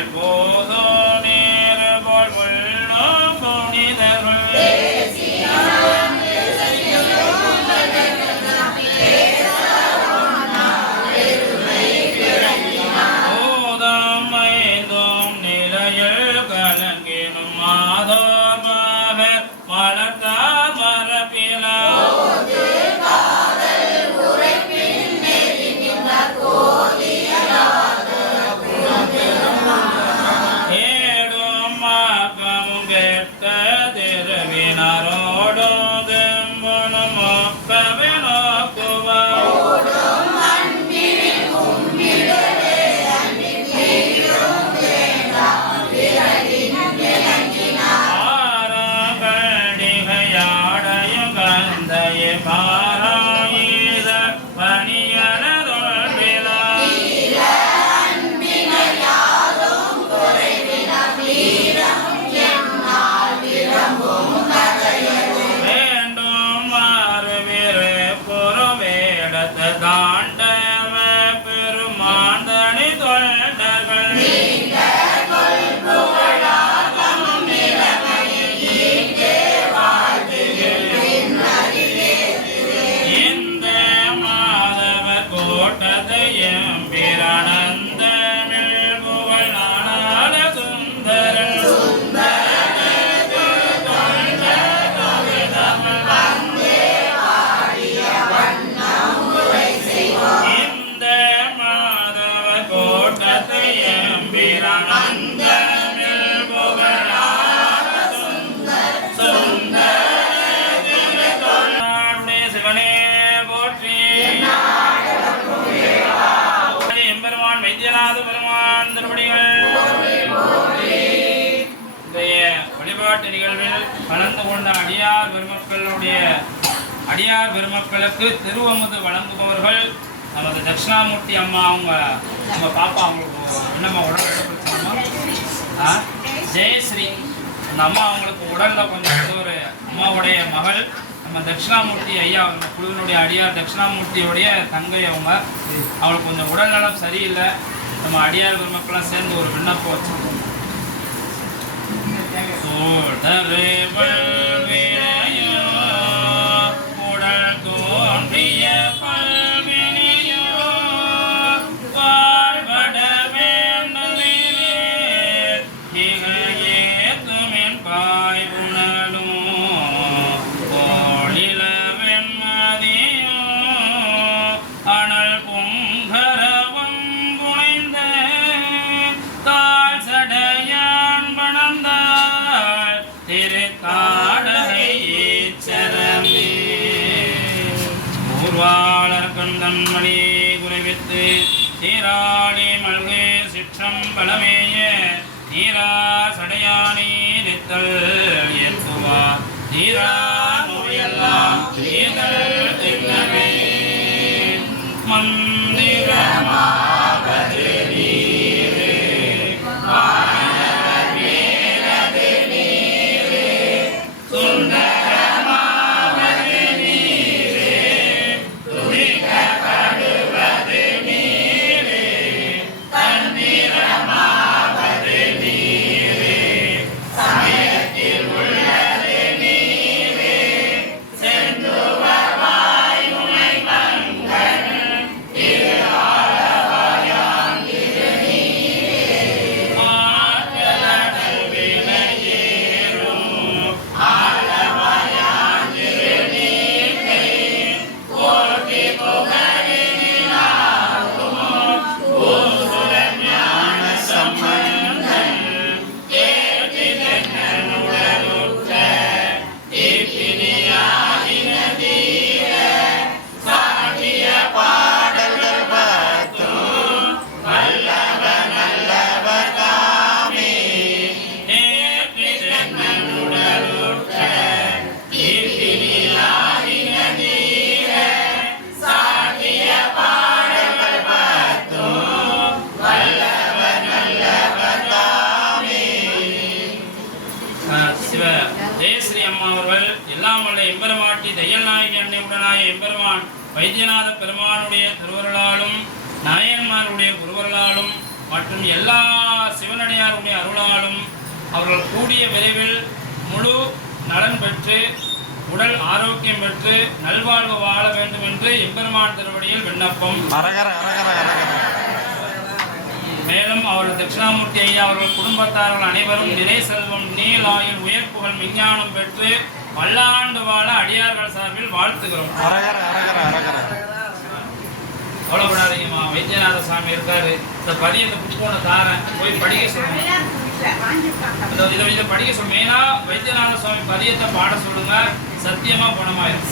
siervos கோட்டதையும் வழிபாட்டு நிகழ்வில் கலந்து கொண்ட அடியார் பெருமக்களுடைய அடியார் பெருமக்களுக்கு திருவமுது வழங்குபவர்கள் நமது தட்சிணாமூர்த்தி அம்மா அவங்க நம்ம பாப்பா அவங்களுக்கு என்னம்மா உடல் பிரச்சனைமா ஜெயஸ்ரீ. அந்த அம்மா அவங்களுக்கு உடலில் கொஞ்சம் ஒரு அம்மாவுடைய மகள். நம்ம தட்சிணாமூர்த்தி ஐயா நம்ம குழுவினுடைய அடியார் தட்சிணாமூர்த்தியுடைய தங்கை அவங்க. அவளுக்கு கொஞ்சம் உடல்நலம் சரியில்லை. நம்ம அடியார் பெருமக்கள்லாம் சேர்ந்து ஒரு விண்ணப்பம் வச்சுருக்கோம். ಮೂಢರೇ ஊர்வாளர் கந்தன்மணி குறைவித்து சீராணி மல்கு சிற்றம் பலமேய நீரா சடையானி நித்தல் ஏற்புவார் தீரா எல்லாம் வல்ல எம்பெருமாட்டி தையல் நாயகி அன்னையுடனாய எம்பெருமான் வைத்தியநாத பெருமானுடைய திருவருளாலும் நாயன்மாருடைய குருவர்களாலும் மற்றும் எல்லா சிவனடியாருடைய அருளாலும் அவர்கள் கூடிய விரைவில் முழு நலன் பெற்று உடல் ஆரோக்கியம் பெற்று நல்வாழ்வு வாழ வேண்டும் என்று எம்பெருமான் திருவடியில் விண்ணப்பம். அரகர அரகர அரகர. மேலும் அவர் தட்சிணாமூர்த்தி ஐயா அவர்கள் குடும்பத்தார்கள் அனைவரும் நிறை செல்வம் நீலாயுள் உயர்ப்புகள் விஞ்ஞானம் பெற்று பல்லாண்டு வாழ அடியார்கள் சார்பில் வாழ்த்துகிறோம். அரகர கவலைப்படாதீங்கம்மா வைத்தியநாத சாமி இருக்காரு. இந்த பதியத்தை புத்தோட தாரேன். போய் படிக்க சொல்லுங்க. இந்த இதை இதை படிக்க சொல்லுங்க மெயினா வைத்தியநாத சுவாமி பதியத்தை பாட சொல்லுங்க. சத்தியமா குணமாயிரும்.